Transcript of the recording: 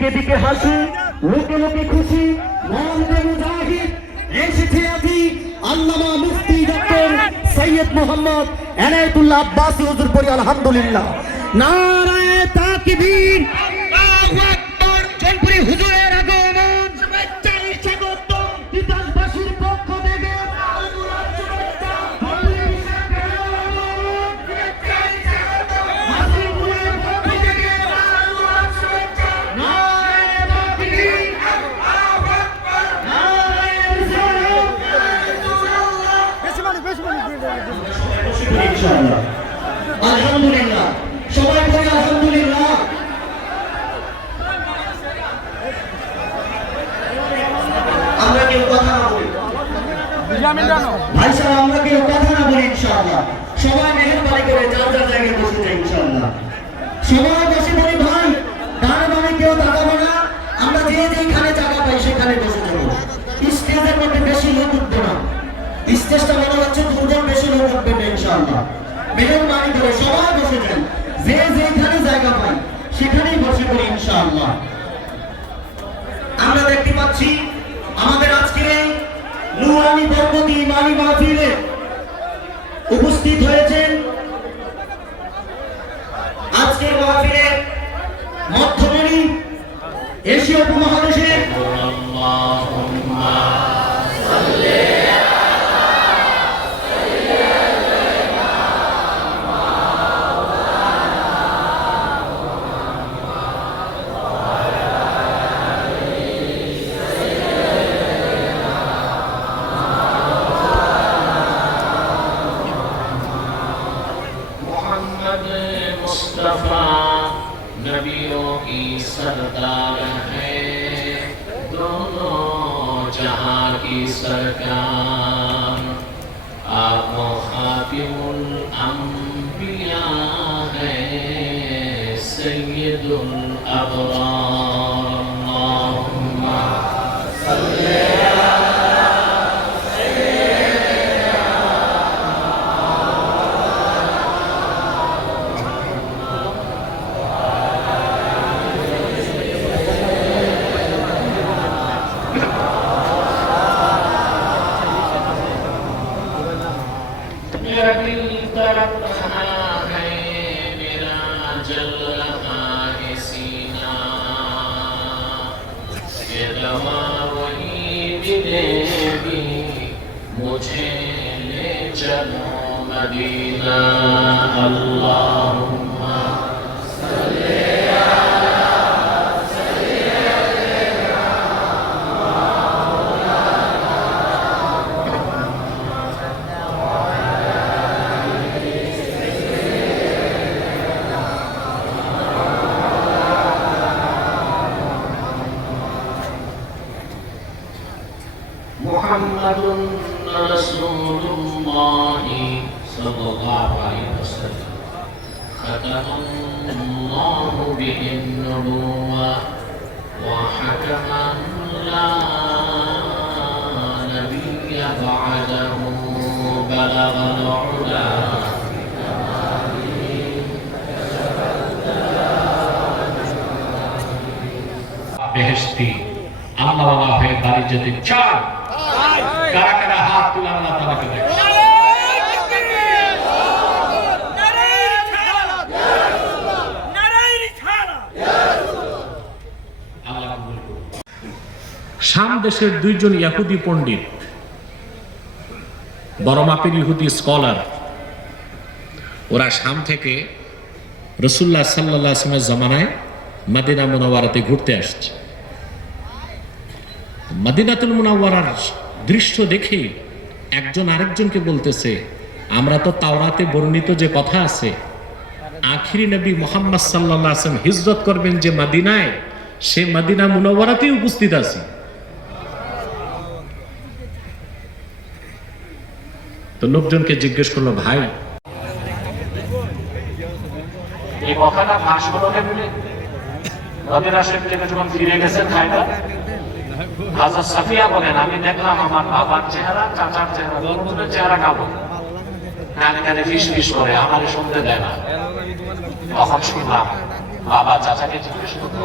হাসি, লোকে লোকে খুশি। নাম দেবু জাহিদ। এসেছে আজি আল্লামা মুফতি ডক্টর সৈয়দ মোহাম্মদ এনায়েতুল্লাহ আব্বাসি হুজুর পরি, আলহামদুলিল্লাহ। নারায়ে তাকবীর। আল্লাহু আকবার। জনপুরি হুজুরের ভাই সাহেব, আমরা কেউ কথা না বলি ইনশাআল্লাহ। সবাই মেহরবানি করে যার যার জায়গায় বসে যায় ইনশাআল্লাহ। সবাই বসে বলি ভাই। ডানে বামে কেউ তাকাবো না। আমরা যে যেখানে জায়গা পাই সেখানে বসে যাব। স্টেজের মধ্যে বেশি লোক উঠবে না। স্টেজটা মনে হচ্ছে দুজন বেশি লোক উঠবে না ইনশাআল্লাহ। মেহরবানি করে সবাই বসে যান যে যেখানে জায়গা পাই সেখানেই বসে পড়ি ইনশাআল্লাহ। আমরা দেখতে পাচ্ছি আমাদের আজকের এই নুরানি ইমানি মাহফিলে উপস্থিত হয়েছেন। আজকের মাহফিলে মধ্যমণি এশিয়া উপমহাদেশের नबियों की सरदार है दोनों जहां की सरकार आप खातिमुल अंबिया है सैयदुल अबरार جنو مدينة اللهم صلى الله عليه وسلم ختم الله به النبوة وحكما لا نبي بعده بلغ العلا বেহেস্তি আল্লাহ হয়ে দাঁড়িয়ে যেতে চায় কারা কারা হাত তুলে আল্লাহ তালাকে দেখে দেশের দুইজন ইয়াহুদি পণ্ডিত, বড় মাপের ইহুদি স্কলার, ওরা শাম থেকে রসুল্লাহ সাল্লাহ আসলামের জমানায় মাদিনা মোনাওয়ারাতে ঘুরতে আসছে। মাদিনাতুল মুনাওয়ারার দৃশ্য দেখে একজন আরেকজনকে বলতেছে, আমরা তো তাওরাতে বর্ণিত যে কথা আছে, আখিরি নবী মোহাম্মদ সাল্লাহ আসলাম হিজরত করবেন যে মাদিনায়, সে মাদিনা মুনাওয়ারাতেই উপস্থিত আছে। তো লোকজনকে জিজ্ঞেস করল, ভাই, এই কথাটা ফাঁস হলো নদীরা শেখ যখন ফিরে গেছেন খাইবার হাজার সাফিয়া বলেন, আমি দেখলাম আমার বাবার চেহারা, চাচার চেহারা, বন্ধুদের চেহারা কাবো কানে কানে ফিস ফিস করে, আমার শুনতে দেয় না। তখন শুনলাম বাবা চাচাকে জিজ্ঞেস করল